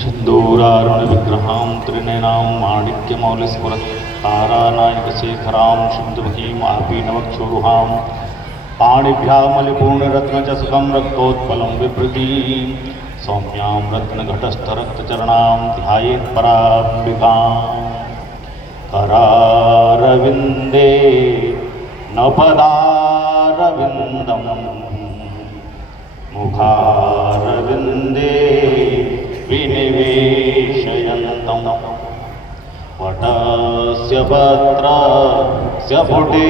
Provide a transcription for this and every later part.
सिन्दूरारुणविग्रहां त्रिनयनां माणिक्यमौलिस्फुरत्तारानायकशेखरां शुद्धमहीं आपीनवक्षोरुहां पाणिभ्यामलिपूर्णरत्नचषकं रक्तोत्पलं बिभ्रतीं सौम्यां रत्नघटस्थरक्तचरणां ध्यायेत् पराम्बिकाम् करारविन्दे न पदारविन्दम् मुखारविन्दे विनिवेशयन्तं वटस्य पत्रस्य पुटे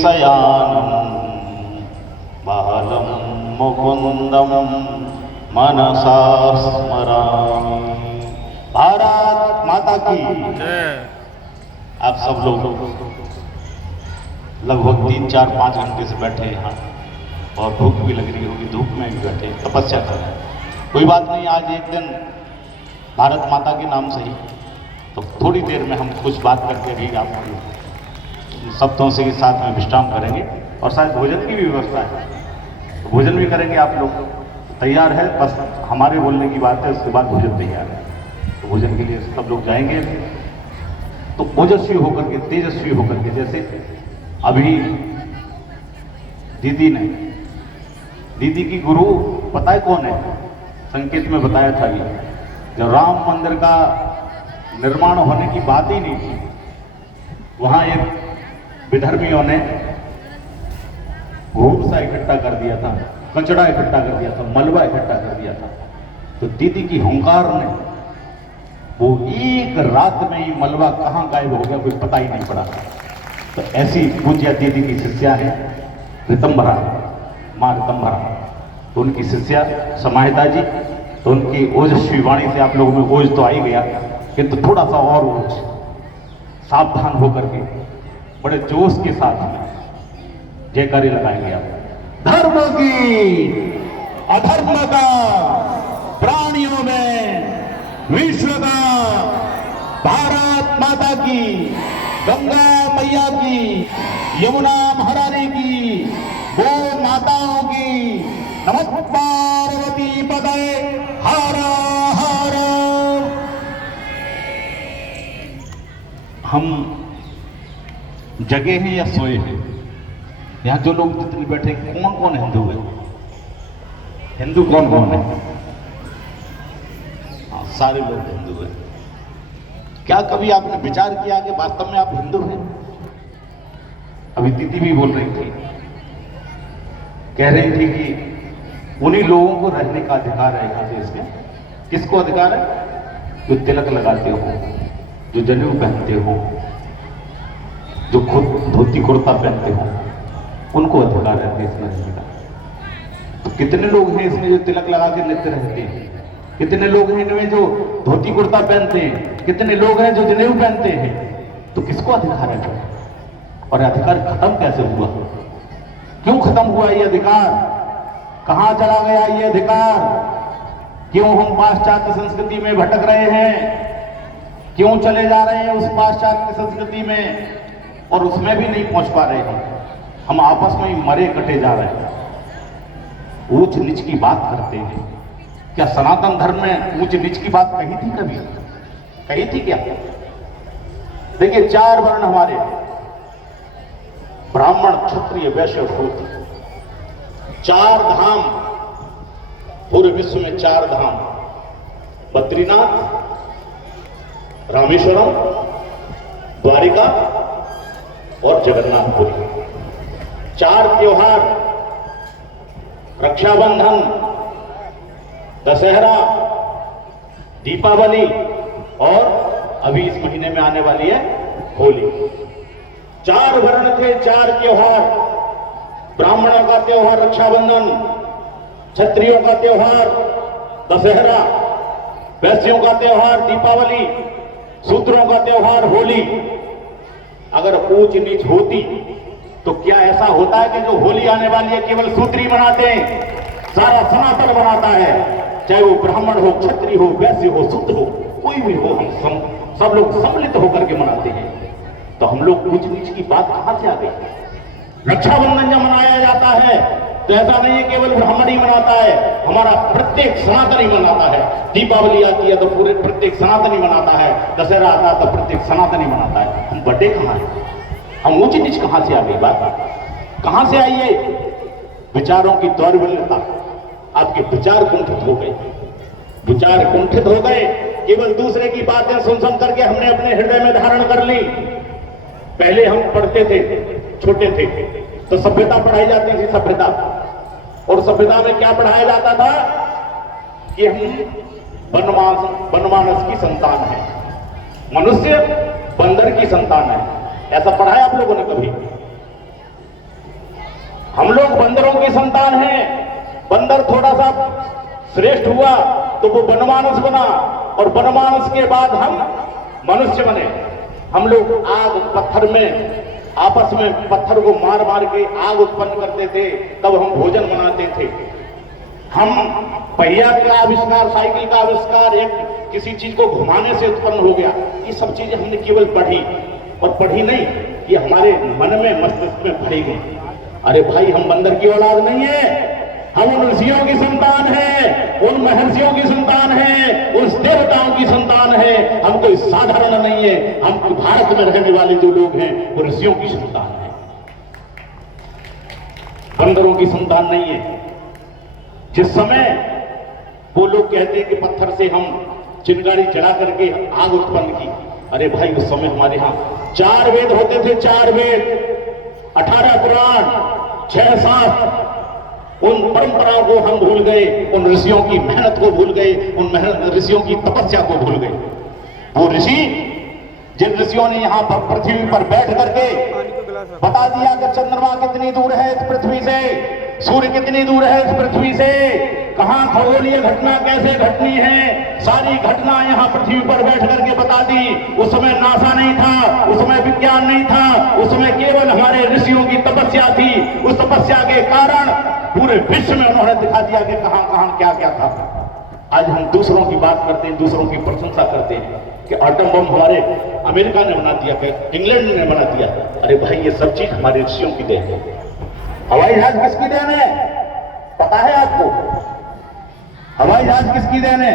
शयानं बालं मुकुन्दं मनसा स्मरामि। भारत माता की जय। आप सब लोग लगभग 3-4-5 घंटे से बैठे हैं यहाँ और भूख भी लग रही होगी, धूप में भी बैठे तपस्या कर रहे हैं। कोई बात नहीं, आज एक दिन भारत माता के नाम से ही तो थोड़ी देर में हम कुछ बात करके भी आपको शब्दों से के साथ में विश्राम करेंगे और शायद भोजन की भी व्यवस्था है, तो भोजन भी करेंगे। आप लोग तैयार है? बस हमारे बोलने की बात है, उसके बाद भोजन तैयार है। तो भोजन के लिए सब लोग जाएंगे तो ओजस्वी होकर के, तेजस्वी होकर के, जैसे अभी दीदी की गुरु पता है कौन है? संकेत में बताया था ये, जब राम मंदिर का निर्माण होने की बात ही नहीं थी, वहां एक विधर्मियों ने भूसा इकट्ठा कर दिया था, कचड़ा इकट्ठा कर दिया था, मलबा इकट्ठा कर दिया था। तो दीदी की हुंकार ने वो एक रात में ही मलबा कहां गायब हो गया, कोई पता ही नहीं पड़ा। तो ऐसी पूज्य दीदी की शिष्या है ऋतंभरा, मां ऋतंभरा, तो उनकी शिष्या समाहिता जी, तो उनकी ओजस्वी वाणी से आप लोगों में ओज तो आ ही गया, किंतु थोड़ा सा और ओज, सावधान होकर के बड़े जोश के साथ में जयकारी लगाएंगे आप। धर्म की अधर्म का प्राणियों में विश्व का, भारत माता की, गंगा मैया की, यमुना महारानी की, गो माताओं की, नमः पार्वती पदे हर हर। हम जगे हैं या सोए हैं? यहाँ जो लोग जितने बैठे, कौन कौन हिंदू है? हिंदू कौन कौन है? हाँ, सारे लोग हिंदू हैं। क्या कभी आपने विचार किया कि वास्तव में आप हिंदू हैं? अभी दीदी भी बोल रही थी, कह रही थी कि उन्हीं लोगों को रहने का अधिकार है यहाँ देश में। किसको अधिकार है? जो तिलक लगाते हो, जो जनेऊ पहनते हो, जो खुद धोती कुर्ता पहनते हो, उनको अधिकार है देश में रहने का। तो कितने लोग हैं इसमें जो तिलक लगा के नृत्य रहते हैं? कितने लोग हैं इनमें जो धोती कुर्ता पहनते हैं? कितने लोग हैं जो जनेऊ पहनते हैं? तो किसको अधिकार है? और अधिकार खत्म कैसे हुआ? क्यों खत्म हुआ ये अधिकार? कहां चला गया ये अधिकार? क्यों हम पाश्चात्य संस्कृति में भटक रहे हैं? क्यों चले जा रहे हैं उस पाश्चात्य संस्कृति में और उसमें भी नहीं पहुंच पा रहे हैं? हम आपस में ही मरे कटे जा रहे हैं, ऊंच नीच की बात करते हैं। क्या सनातन धर्म में ऊंच नीच की बात कही थी? कभी कही थी क्या? देखिए, 4 वर्ण हमारे, ब्राह्मण, क्षत्रिय, वैश्य और शूद्र। 4 धाम, पूरे विश्व में 4 धाम, बद्रीनाथ, रामेश्वरम, द्वारिका और जगन्नाथपुरी। 4 त्योहार, रक्षाबंधन, दशहरा, दीपावली और अभी इस महीने में आने वाली है होली। 4 वर्ण थे, 4 त्योहार। ब्राह्मणों का त्योहार रक्षाबंधन, क्षत्रियों का त्योहार दशहरा, वैश्यों का त्योहार दीपावली, शूद्रों का त्योहार होली। अगर ऊंच नीच होती तो क्या ऐसा होता है कि जो होली आने वाली है केवल शूद्री मनाते हैं? सारा सनातन बनाता है, चाहे वो ब्राह्मण हो, क्षत्रिय हो, वैश्य हो, शूद्र हो, कोई भी हो, हम सब लोग सम्मिलित होकर के मनाते हैं। तो हम लोग ऊंच नीच की बात कहां से आ गई? रक्षाबंधन जब मनाया जाता है तो ऐसा नहीं है केवल ब्राह्मण ही मनाता है, हमारा प्रत्येक सनातनी मनाता है। दीपावली आती है तो पूरे प्रत्येक सनातनी मनाता है, दशहरा आता है तो प्रत्येक सनातनी मनाता है। हम बड़े कहाँ हैं? हम ऊंची नीच कहां से आ गई बात? कहां से आई है? विचारों की दौर्बल्यता, आपके विचार कुंठित हो गए, विचार कुंठित हो गए। केवल दूसरे की बातें सुन सुन करके हमने अपने हृदय में धारण कर ली। पहले हम पढ़ते थे, छोटे थे तो सभ्यता पढ़ाई जाती थी, सभ्यता। और सभ्यता में क्या पढ़ाया जाता था कि हम वनमानस की संतान है, मनुष्य बंदर की संतान है। ऐसा पढ़ाया आप लोगों ने कभी? हम लोग बंदरों की संतान हैं। बंदर थोड़ा सा श्रेष्ठ हुआ तो वो वनमानस बना, और वनमानस के बाद हम मनुष्य बने। हम लोग आग पत्थर में आपस में पत्थर को मार मार के आग उत्पन्न करते थे, तब हम भोजन बनाते थे। हम पहिया का आविष्कार, साइकिल का आविष्कार एक किसी चीज को घुमाने से उत्पन्न हो गया। ये सब चीजें हमने केवल पढ़ी, और पढ़ी नहीं, ये हमारे मन में, मस्तिष्क में भरी गई। अरे भाई, हम बंदर की औलाद नहीं है, हम उन ऋषियों की संतान है, उन महर्षियों की संतान है, उन देवताओं की संतान है। हम कोई साधारण नहीं है। हम भारत में रहने वाले जो लोग हैं वो ऋषियों की संतान है, बंदरों की संतान नहीं है। जिस समय वो लोग कहते हैं कि पत्थर से हम चिंगारी जला करके आग उत्पन्न की, अरे भाई उस समय हमारे यहाँ 4 वेद होते थे, 4 वेद, 18 पुराण, 6-7। उन परंपराओं को हम भूल गए, उन ऋषियों की मेहनत को भूल गए, उन ऋषियों की तपस्या को भूल गए। वो ऋषि, जिन ऋषियों ने यहाँ पर पृथ्वी पर बैठ करके बता दिया कि चंद्रमा कितनी दूर है इस पृथ्वी से, सूर्य कितनी दूर है इस पृथ्वी से, कहां खगोलीय घटना कैसे घटनी है, सारी घटना यहाँ पृथ्वी पर बैठ करके बता दी। उस समय नासा नहीं था, उस समय विज्ञान नहीं था, उस समय केवल हमारे ऋषियों की तपस्या थी। उस तपस्या के कारण पूरे विश्व में उन्होंने दिखा दिया कि कहां कहां क्या क्या था। आज हम दूसरों की बात करते हैं, दूसरों की प्रशंसा करते हैं कि एटम बम हमारे अमेरिका ने बना दिया, इंग्लैंड ने बना दिया। अरे भाई, ये सब चीज हमारे ऋषियों की देन है। हवाई जहाज किसकी देन है पता है आपको? हवाई जहाज किसकी देन है?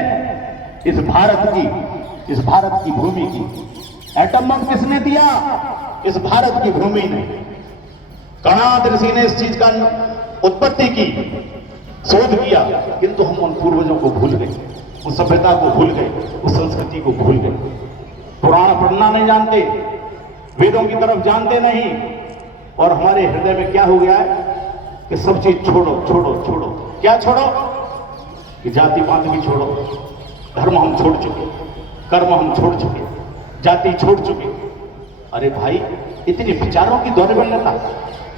इस भारत की, इस भारत की भूमि की। एटम बम किसने दिया? इस भारत की भूमि ने। कणाद ऋषि ने इस चीज का उत्पत्ति की, शोध किया, किंतु हम उन पूर्वजों को भूल गए, उस सभ्यता को भूल गए, उस संस्कृति को भूल गए। पुराण पढ़ना नहीं जानते, वेदों की तरफ जानते नहीं, और हमारे हृदय में क्या हो गया है कि सब चीज छोड़ो छोड़ो छोड़ो। क्या छोड़ो? कि जाति पात भी छोड़ो, धर्म हम छोड़ चुके, कर्म हम छोड़ चुके, जाति छोड़ चुके। अरे भाई, इतने विचारों की दौर्बल्यता,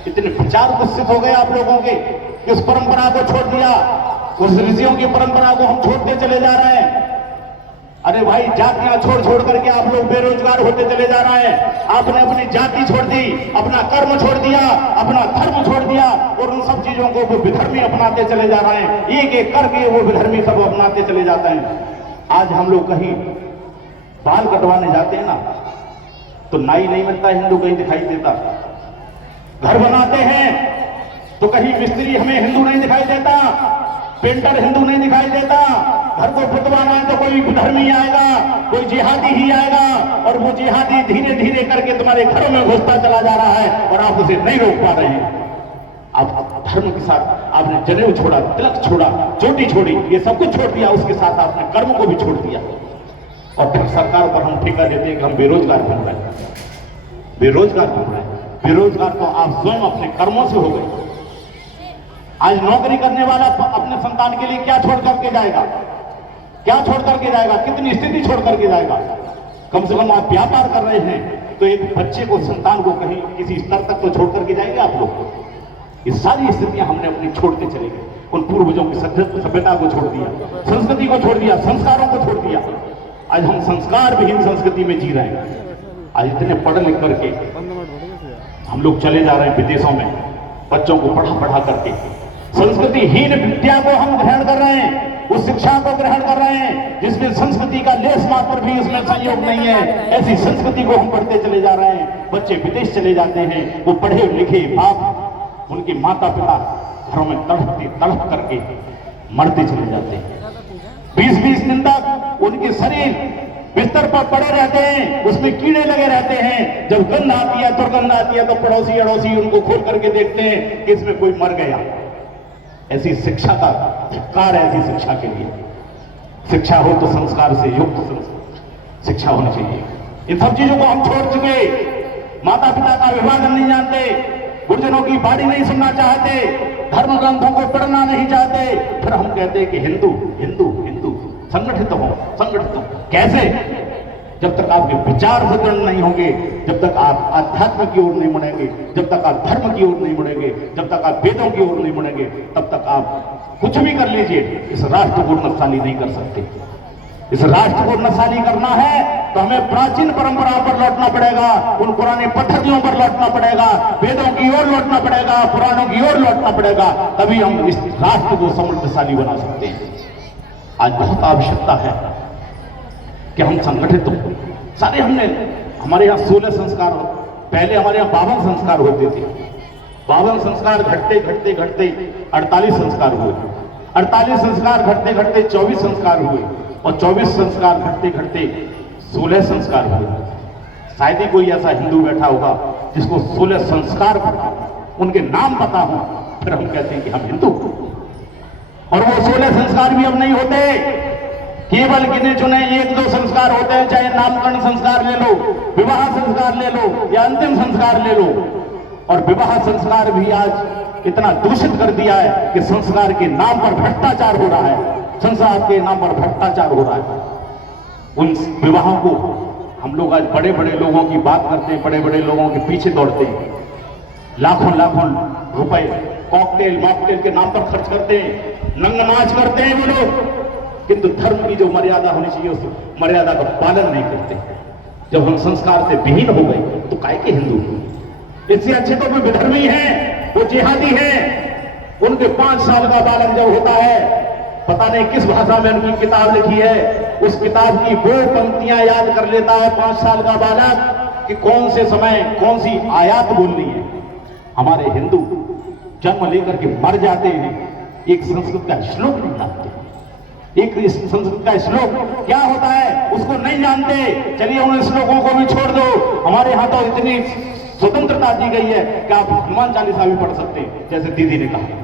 इतने विचार कुत्सित हो गए आप लोगों के कि उस परंपरा को छोड़ दिया, उस ऋषियों की परंपरा को हम छोड़ते चले जा रहे हैं। अरे भाई, जातियां छोड़ छोड़ करके आप लोग बेरोजगार होते चले जा रहे हैं। आपने अपनी जाति छोड़ दी, अपना कर्म छोड़ दिया, अपना धर्म छोड़ दिया, और उन सब चीजों को वो विधर्मी अपनाते चले जा रहे हैं। एक एक करके वो विधर्मी सब अपनाते चले जाते हैं। आज हम लोग कहीं बाल कटवाने जाते हैं ना, तो नाई नहीं मिलता, हिंदू कहीं दिखाई देता। घर बनाते हैं तो कहीं मिस्त्री हमें हिंदू नहीं दिखाई देता, पेंटर हिंदू नहीं दिखाई देता। घर को पुतवाना है तो कोई धर्मी आएगा, कोई जिहादी ही आएगा, और वो जिहादी धीरे धीरे करके तुम्हारे घरों में घुसता चला जा रहा है, और आप उसे नहीं रोक पा रहे हैं। आप धर्म के साथ आपने जनेऊ छोड़ा, तिलक छोड़ा, चोटी छोड़ी, ये सब कुछ छोड़ दिया, उसके साथ आपने कर्म को भी छोड़ दिया। और फिर सरकार पर हम ठेका देते हैं कि हम बेरोजगार बन रहे हैं, बेरोजगार बन रहे हैं। बेरोजगार तो आप स्वयं अपने कर्मों से हो गए। आज नौकरी करने वाला अपने संतान के लिए क्या छोड़ करके जाएगा? क्या छोड़ करके जाएगा? कितनी स्थिति छोड़ करके जाएगा? कम से कम आप व्यापार कर रहे हैं तो एक बच्चे को, संतान को कहीं किसी स्तर तक तो छोड़ करके जाएंगे आप लोग। ये सारी स्थितियां हमने अपनी छोड़ते चले गए। उन पूर्वजों की सभ्यता को छोड़ दिया, संस्कृति को छोड़ दिया, संस्कारों को छोड़ दिया। आज हम संस्कार विहीन संस्कृति में जी रहे हैं। आज इतने पढ़ लिख करके हम लोग चले जा रहे हैं विदेशों में, बच्चों को पढ़ा पढ़ा करके संस्कृतिहीन विद्या को हम ग्रहण कर रहे हैं, उस शिक्षा को ग्रहण कर रहे हैं जिसमें संस्कृति का लेस मात्र भी उसमें संयोग नहीं है। ऐसी संस्कृति को हम पढ़ते चले जा रहे हैं। बच्चे विदेश चले जाते हैं, वो पढ़े लिखे बाप, उनके माता पिता घरों में तड़प करके मरते चले जाते हैं। 20-20 दिन तक उनके शरीर बिस्तर पर पड़े रहते हैं, उसमें कीड़े लगे रहते हैं। जब गंध आती है, दुर्गंध आती है, तो पड़ोसी अड़ोसी उनको खोल करके देखते हैं कि इसमें कोई मर गया। ऐसी शिक्षा का धिक्कार है ऐसी शिक्षा के लिए। शिक्षा हो तो संस्कार से युक्त शिक्षा होनी चाहिए। इन सब चीजों को हम छोड़ चुके, माता पिता का विभाजन नहीं जानते, गुरुजनों की बाणी नहीं सुनना चाहते, धर्म ग्रंथों को पढ़ना नहीं चाहते। फिर हम कहते हैं कि हिंदू हिंदू हिंदू, संगठित हो संगठित हो। कैसे? जब तक आपके विचार सुदृढ़ नहीं होंगे, जब तक आप अध्यात्म की ओर नहीं मुड़ेंगे, जब तक आप धर्म की ओर नहीं मुड़ेंगे, जब तक आप वेदों की ओर नहीं मुड़ेंगे, तब तक आप कुछ भी कर लीजिए, इस राष्ट्र को नक्साली नहीं कर सकते। इस राष्ट्र को नक्साली करना है तो हमें प्राचीन परंपराओं पर लौटना पड़ेगा, उन पुरानी पद्धतियों पर लौटना पड़ेगा, वेदों की ओर लौटना पड़ेगा, पुराणों की ओर लौटना पड़ेगा, तभी हम इस राष्ट्र को समृद्धशाली बना सकते हैं। आज बहुत आवश्यकता है कि हम संगठित हों। सारे हमारे यहाँ 16 संस्कार, पहले हमारे यहाँ 52 संस्कार होते थे। 52 संस्कार घटते घटते घटते 48 संस्कार हुए, 48 संस्कार घटते घटते 24 संस्कार हुए, और 24 संस्कार घटते घटते 16 संस्कार हुए। शायद ही कोई ऐसा हिंदू बैठा होगा जिसको 16 संस्कार पता हो, उनके नाम पता हो, फिर हम कहते हैं कि हम हिंदू। और वो 16 संस्कार भी अब नहीं होते, केवल गिने चुने 1-2 संस्कार होते हैं। चाहे नामकरण संस्कार ले लो, विवाह संस्कार ले लो, या अंतिम संस्कार ले लो। और विवाह संस्कार भी आज इतना दूषित कर दिया है कि संस्कार के नाम पर भ्रष्टाचार हो रहा है, संसार के नाम पर भ्रष्टाचार हो रहा है। उन विवाहों को हम लोग आज बड़े बड़े लोगों की बात करते हैं, बड़े बड़े लोगों के पीछे दौड़ते हैं, लाखों लाखों रुपए कॉकटेल मॉकटेल के नाम पर खर्च करते हैं, नंगा नाच करते हैं वो लोग, किंतु धर्म की जो मर्यादा होनी चाहिए उस मर्यादा का पालन नहीं करते। जब हम संस्कार से विहीन हो गए तो काहे के हिंदू? इससे अच्छे तो वो विधर्मी हैं, वो जिहादी हैं। उनके 5 साल का बालक जब होता है, पता नहीं किस भाषा में उनकी किताब लिखी है, उस किताब की वो पंक्तियां याद कर लेता है 5 साल का बालक कि कौन से समय कौन सी आयत बोलनी है। हमारे हिंदू जन्म लेकर के मर जाते हैं, एक संस्कृत का श्लोक नहीं जानते, एक संस्कृत का श्लोक क्या होता है उसको नहीं जानते। चलिए उन श्लोकों को भी छोड़ दो, हमारे यहाँ तो इतनी स्वतंत्रता दी गई है कि आप हनुमान चालीसा भी पढ़ सकते हैं, जैसे दीदी ने कहा।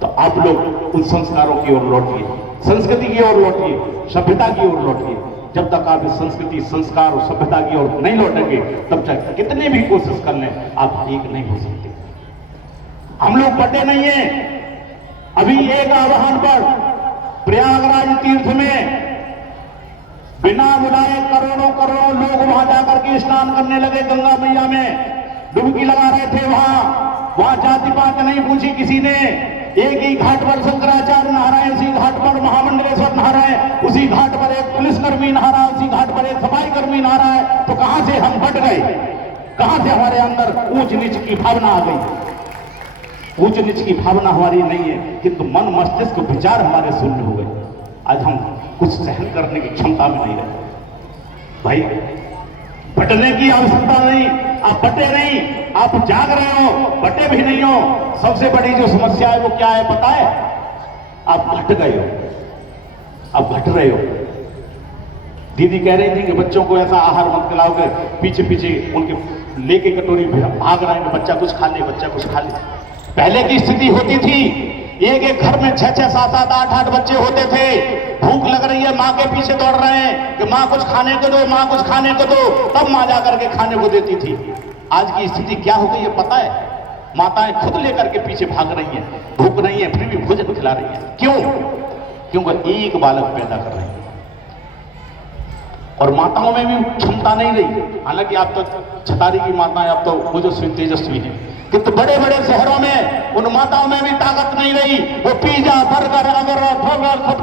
तो आप लोग उन संस्कारों की ओर लौटिए, संस्कृति की ओर लौटिए, सभ्यता की ओर लौटिए। जब तक आप इस संस्कृति संस्कार और सभ्यता की ओर नहीं लौटेंगे, तब तक कितनी भी कोशिश कर लें आप एक नहीं हो सकते। हम लोग बटे नहीं है। अभी एक आह्वान पर प्रयागराज तीर्थ में बिना बुलाए करोड़ों करोड़ों लोग वहां जाकर के स्नान करने लगे, गंगा मैया में डुबकी लगा रहे थे। वहां जाति पात नहीं पूछी किसी ने। एक ही घाट पर शंकराचार्य नहा रहे, उसी घाट पर महामंडलेश्वर नहा रहे, उसी घाट पर एक पुलिसकर्मी नहा रहा, उसी घाट पर एक सफाई कर्मी नहा रहा है। तो कहां से हम बट गए? कहां से हमारे अंदर ऊंच नीच की भावना आ गई? ऊंच नीच की भावना हमारी नहीं है, किंतु मन मस्तिष्क विचार हमारे शून्य हो गए। आज हम कुछ सहन करने की क्षमता में नहीं रहे। भाई बटने की आवश्यकता नहीं, आप बटे नहीं, आप जाग रहे हो, बटे भी नहीं हो। सबसे बड़ी जो समस्या है वो क्या है पता है? आप घट गए हो, आप घट रहे हो। दीदी कह रही थी कि बच्चों को ऐसा आहार मत खिलाओगे, पीछे पीछे उनके लेके कटोरी भाग रहे हैं, बच्चा कुछ खा ले, बच्चा कुछ खा ले। पहले की स्थिति होती थी एक एक घर में 6-6, 7-7, 8-8 बच्चे होते थे। भूख लग रही है, माँ के पीछे दौड़ रहे हैं कि माँ कुछ खाने को दो, माँ कुछ खाने को दो, तब माँ जा करके खाने को देती थी। आज की स्थिति क्या हो गई है पता है? माताएं खुद लेकर के पीछे भाग रही हैं, भूख नहीं है फिर भी भोजन खिला रही है। क्यों? क्योंकि एक बालक पैदा कर रही है और माताओं में भी क्षमता नहीं रही। हालांकि आप तो छतारी की माताएं अब तो वो जो तेजस्वी हैं, किंतु बड़े बड़े शहरों में उन माताओं में भी ताकत नहीं रही। वो पिज्जा बर्गर अगर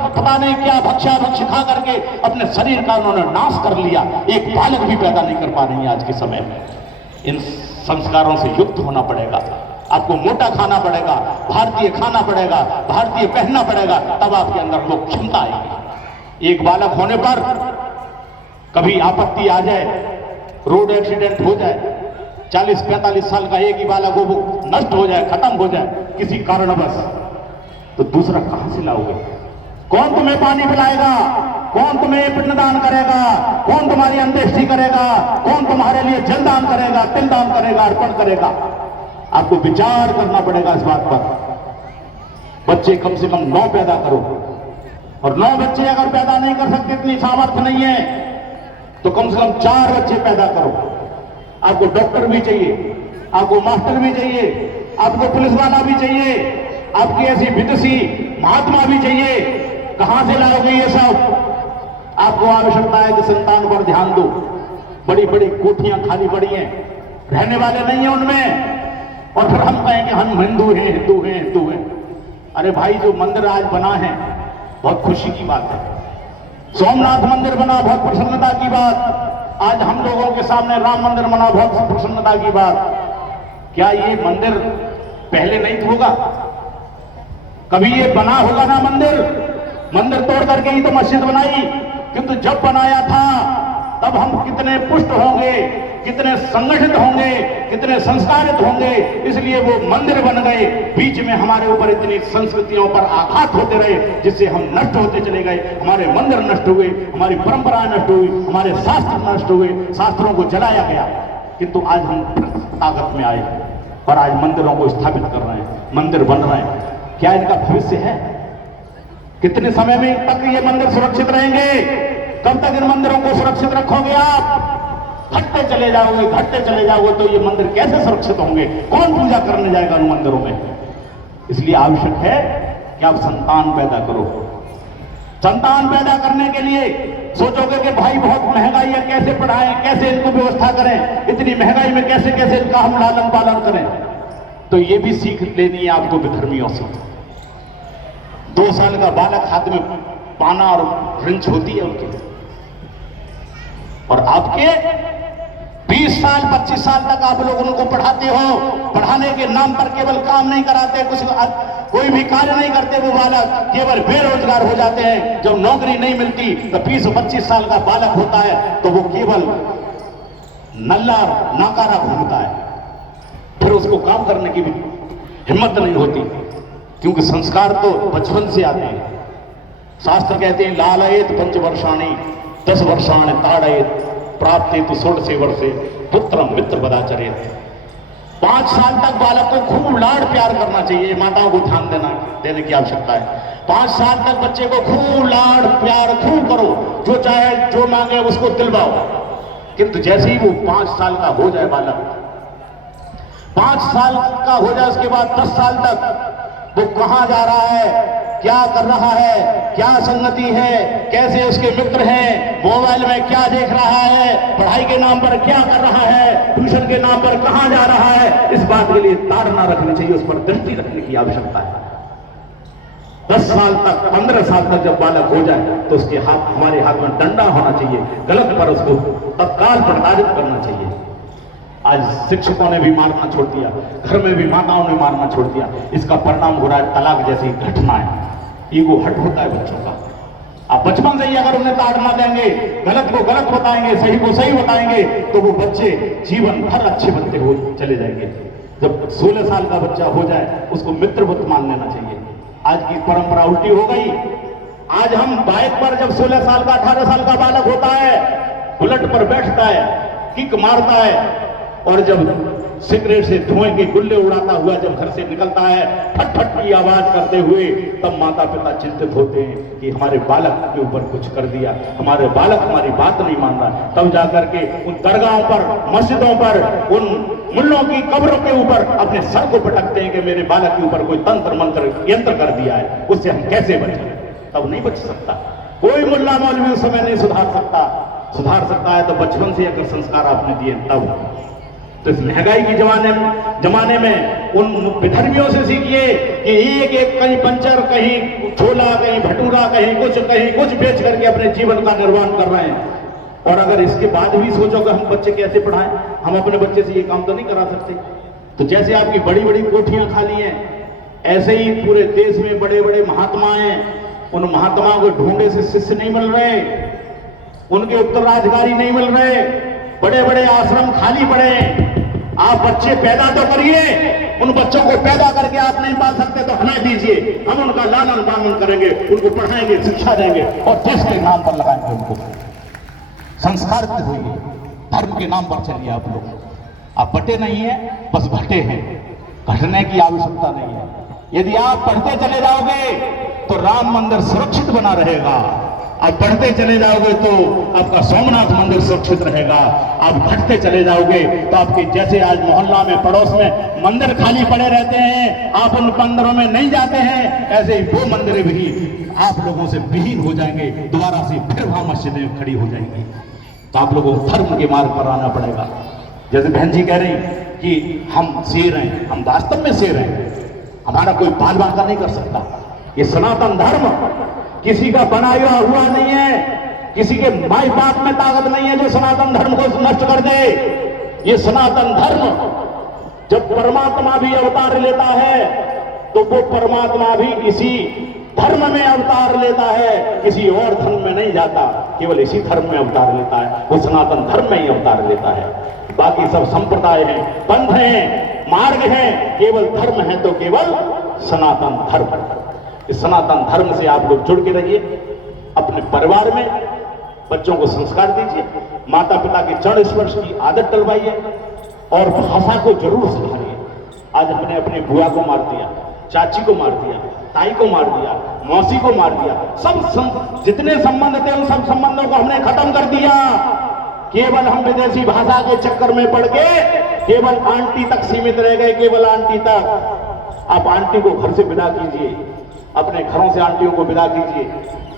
पता नहीं क्या भक्षा भक्ष खा करके अपने शरीर का उन्होंने नाश कर लिया। एक बालक भी पैदा नहीं कर पा रही है आज के समय में। इन संस्कारों से युक्त होना पड़ेगा। आपको मोटा खाना पड़ेगा, भारतीय खाना पड़ेगा, भारतीय पहनना पड़ेगा, तब आपके अंदर वो क्षमता आएगी। एक बालक होने पर कभी आपत्ति आ जाए, रोड एक्सीडेंट हो जाए, 40-45 साल का एक ही बालक हो, वो नष्ट हो जाए, खत्म हो जाए किसी कारणवश, तो दूसरा कहां से लाओगे? कौन तुम्हें पानी पिलाएगा? कौन तुम्हें पिंडदान करेगा? कौन तुम्हारी अंत्येष्टि करेगा? कौन तुम्हारे लिए जलदान करेगा, तिलदान करेगा, अर्पण करेगा? आपको विचार करना पड़ेगा इस बात पर। बच्चे कम से कम 9 पैदा करो, और 9 बच्चे अगर पैदा नहीं कर सकते, इतनी सामर्थ्य नहीं है, तो कम से कम 4 बच्चे पैदा करो। आपको डॉक्टर भी चाहिए, आपको मास्टर भी चाहिए, आपको पुलिस वाला भी चाहिए, आपकी ऐसी विदुषी महात्मा भी चाहिए। कहां से लाओगे ये सब? आपको आवश्यकता है कि संतान पर ध्यान दो। बड़ी बड़ी कोठियां खाली पड़ी हैं, रहने वाले नहीं है उनमें, और फिर हम कहें कि हम हिंदू हैं, हिंदू हैं, हिंदू हैं। अरे भाई, जो मंदिर आज बना है बहुत खुशी की बात है। सोमनाथ मंदिर बना, बहुत प्रसन्नता की बात। आज हम लोगों के सामने राम मंदिर बना, बहुत प्रसन्नता की बात। क्या ये मंदिर पहले नहीं होगा? कभी ये बना होगा ना मंदिर? मंदिर तोड़ करके ही तो मस्जिद बनाई, किंतु जब बनाया था तब हम कितने पुष्ट होंगे, कितने संगठित होंगे, कितने संस्कारित होंगे, इसलिए वो मंदिर बन गए। बीच में हमारे ऊपर इतनी संस्कृतियों पर आघात होते रहे, जिससे हम नष्ट होते चले गए। हमारे मंदिर नष्ट हुए, हमारी परंपराएं नष्ट हुई, हमारे शास्त्र नष्ट हुए, शास्त्रों को जलाया गया। किंतु आज हम ताकत में आए और आज मंदिरों को स्थापित कर रहे हैं, मंदिर बन रहे हैं। क्या इनका भविष्य है? कितने समय में तक ये मंदिर सुरक्षित रहेंगे? कब तक इन मंदिरों को सुरक्षित रखोगे आप? घटते चले जाओगे, घटते चले जाओगे, तो ये मंदिर कैसे सुरक्षित होंगे? कौन पूजा करने जाएगा उन मंदिरों में? इसलिए आवश्यक है कि आप संतान पैदा करो। संतान पैदा करने के लिए सोचोगे कि भाई बहुत महंगाई है, कैसे पढ़ाएं, कैसे इनको व्यवस्था करें, इतनी महंगाई में कैसे कैसे इनका हम लालन पालन करें, तो ये भी सीख लेनी है आपको विधर्मियों से। 2 साल का बालक हाथ में पाना और रिंच होती है उनके, और आपके 20 साल 25 साल तक आप लोग उनको पढ़ाते हो। पढ़ाने के नाम पर केवल काम नहीं कराते, कुछ कोई भी कार्य नहीं करते। वो बालक केवल बेरोजगार हो जाते हैं। जब नौकरी नहीं मिलती तो 20-25 साल का बालक होता है तो वो केवल नल्ला नाकारा घूमता है, फिर उसको काम करने की भी हिम्मत नहीं होती, क्योंकि संस्कार तो बचपन से आते हैं। शास्त्र कहते हैं लालयेत 5 वर्षाणि 10 वर्षाणि ताड़येत प्राप्ते तो 16 वर्षे पुत्रम मित्र बदाचरेत। 5 साल तक बालक को खूब लाड़ प्यार करना चाहिए। माताओं को ध्यान देने की आवश्यकता है। 5 साल तक बच्चे को खूब लाड़ प्यार खूब करो, जो चाहे जो मांगे उसको दिलवाओ। किंतु जैसे ही वो 5 साल का हो जाए बालक, 5 साल का हो जाए, उसके बाद 10 साल तक वो कहां जा रहा है, क्या कर रहा है, क्या संगति है, कैसे उसके मित्र हैं, मोबाइल में क्या देख रहा है, पढ़ाई के नाम पर क्या कर रहा है, ट्यूशन के नाम पर कहां जा रहा है, इस बात के लिए ताड़ना रखनी चाहिए, उस पर दृष्टि रखने की आवश्यकता है। 10 साल तक 15 साल तक जब बालक हो जाए तो उसके हाथ, हमारे हाथ में डंडा होना चाहिए, गलत पर उसको तत्काल प्रताड़ित करना चाहिए। आज शिक्षकों ने भी मारना छोड़ दिया, घर में भी माताओं ने मारना छोड़ दिया। इसका परिणाम हो रहा है तलाक जैसी घटनाएं। ईगो हट होता है बच्चों का। आप बचपन से ही अगर उन्हें ताड़ना देंगे, गलत को गलत बताएंगे, सही को सही बताएंगे, तो वो बच्चे जीवन भर अच्छे बनते हो चले जाएंगे। जब 16 साल का बच्चा हो जाए उसको मित्रवत मान लेना चाहिए। आज की परंपरा उल्टी हो गई। आज हम बाइक पर जब 16 साल का 18 साल का बालक होता है, बुलेट पर बैठता है, किक मारता है, और जब सिगरेट से धुएं के गुल्ले उड़ाता हुआ जब घर से निकलता है फट फट की आवाज करते हुए, तब माता पिता चिंतित होते हैं कि हमारे बालक के ऊपर कुछ कर दिया, हमारे बालक हमारी बात नहीं मान रहा। तब जाकर के उन दरगाहों पर, मस्जिदों पर, उन मुल्लों की कब्रों के ऊपर अपने सर को पटकते हैं कि मेरे बालक के ऊपर कोई तंत्र मंत्र यंत्र कर दिया है, उससे हम कैसे बचें। तब नहीं बच सकता कोई मुल्ला मौलवी, उस समय नहीं सुधार सकता। सुधार सकता है तो बचपन से अगर संस्कार आपने दिए तब। तो इस महंगाई के जमाने में उन विधर्मियों से सीखिए कि एक एक कहीं पंचर, कहीं छोला, कहीं भटूरा, कहीं कुछ बेच करके अपने जीवन का निर्वाह कर रहे हैं। और अगर इसके बाद भी सोचो कि हम बच्चे कैसे पढ़ाएं, हम अपने बच्चे से ये काम तो नहीं करा सकते। तो जैसे आपकी बड़ी बड़ी कोठियां खाली हैं, ऐसे ही पूरे देश में बड़े बड़े महात्मा हैं, उन महात्माओं को ढूंढे से शिष्य नहीं मिल रहे, उनके उत्तराधिकारी नहीं मिल रहे, बड़े बड़े आश्रम खाली पड़े हैं। आप बच्चे पैदा तो करिए, उन बच्चों को पैदा करके आप नहीं पाल सकते तो हमें दीजिए, हम उनका लालन पालन करेंगे, उनको पढ़ाएंगे, शिक्षा देंगे और देश के नाम पर लगाएंगे उनको। संस्कारित होइए, धर्म के नाम पर चलिए आप लोग। आप बटे नहीं है, बस घटे हैं, घटने की आवश्यकता नहीं है। यदि आप पढ़ते चले जाओगे तो राम मंदिर सुरक्षित बना रहेगा, आप बढ़ते चले जाओगे तो आपका सोमनाथ मंदिर सुरक्षित रहेगा, आप घटते चले जाओगे तो आपके जैसे आज मोहल्ला में पड़ोस में मंदिर खाली पड़े रहते हैं, आप उन मंदिरों में नहीं जाते हैं, ऐसे ही वो मंदिर भी आप लोगों से विहीन हो जाएंगे, दोबारा से फिर वहां मस्जिदें खड़ी हो जाएंगी। तो आप लोगों को धर्म के मार्ग पर आना पड़ेगा। जैसे बहन जी कह रही कि हम शेर हैं, हम वास्तव में शेर हैं, हमारा कोई बाल बांका नहीं कर सकता। ये सनातन धर्म किसी का बनाया हुआ नहीं है, किसी के माई बाप में ताकत नहीं है जो सनातन धर्म को नष्ट कर दे। ये सनातन धर्म जब परमात्मा भी अवतार लेता है तो वो परमात्मा भी इसी धर्म में अवतार लेता है, किसी और धर्म में नहीं जाता, केवल इसी धर्म में अवतार लेता है, वो सनातन धर्म में ही अवतार लेता है। बाकी सब संप्रदाय हैं, पंथ हैं, मार्ग हैं, केवल धर्म है तो केवल सनातन धर्म। इस सनातन धर्म से आप लोग जुड़ के रहिए, अपने परिवार में बच्चों को संस्कार दीजिए, माता पिता के चरण स्पर्श की आदत डलवाइए और भाषा को जरूर सुधारिए। आज हमने अपनी बुआ को मार दिया, चाची को मार दिया, ताई को मार दिया, मौसी को मार दिया, सब जितने संबंध थे उन सब संबंधों को हमने खत्म कर दिया। केवल हम विदेशी भाषा के चक्कर में पड़ के केवल आंटी तक सीमित रह गए, केवल आंटी तक। आप आंटी को घर से विदा कीजिए, अपने घरों से आंटियों को विदा कीजिए,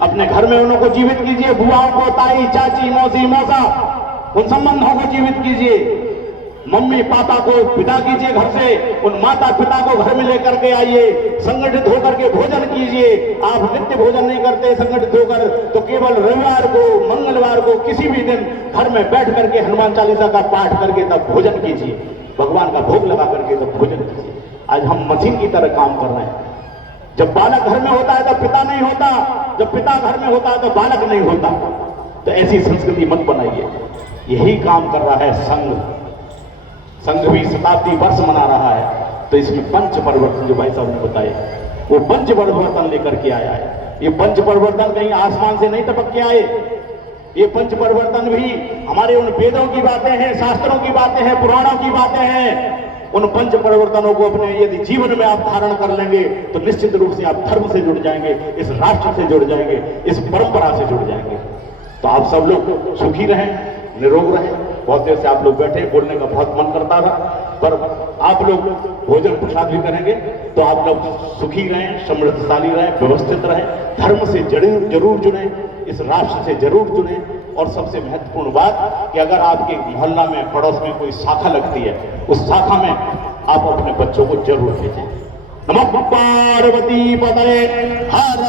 अपने घर में उनको जीवित कीजिए, बुआओं को, ताई, चाची, मौसी, मौसा, उन संबंधों को जीवित कीजिए। मम्मी पापा को विदा कीजिए घर से, उन माता पिता को घर में लेकर के आइए, संगठित होकर के भोजन कीजिए। आप नित्य भोजन नहीं करते संगठित होकर तो केवल रविवार को, मंगलवार को, किसी भी दिन घर में बैठ करके हनुमान चालीसा का पाठ करके तब भोजन कीजिए, भगवान का भोग लगा करके तब भोजन कीजिए। आज हम मशीन की तरह काम कर रहे हैं। जब बालक घर में होता है तो पिता नहीं होता, जब पिता घर में होता है तो बालक नहीं होता। तो ऐसी संस्कृति मत बनाइए। यही काम कर रहा है संघ। संघ भी शताब्दी वर्ष मना रहा है, तो इसमें पंच परिवर्तन जो भाई साहब ने बताया, वो पंच परिवर्तन लेकर के आया है। ये पंच परिवर्तन कहीं आसमान से नहीं टपक के आए, ये पंच परिवर्तन भी हमारे उन वेदों की बातें हैं, शास्त्रों की बातें हैं, पुराणों की बातें हैं। उन पंच परिवर्तनों को अपने यदि जीवन में आप धारण कर लेंगे तो निश्चित रूप से आप धर्म से जुड़ जाएंगे, इस राष्ट्र से जुड़ जाएंगे, इस परंपरा से जुड़ जाएंगे। तो आप सब लोग सुखी रहें, निरोग रहें। बहुत देर से आप लोग बैठे, बोलने का बहुत मन करता था, पर आप लोग भोजन प्रसाद भी करेंगे तो आप लोग सुखी रहें, समृद्धशाली रहें, व्यवस्थित रहें, धर्म से जरूर जुड़ें, इस राष्ट्र से जरूर जुड़ें। और सबसे महत्वपूर्ण बात कि अगर आपके मोहल्ला में, पड़ोस में कोई शाखा लगती है, उस शाखा में आप अपने बच्चों को जरूर भेजें। नमः पार्वती पतये हर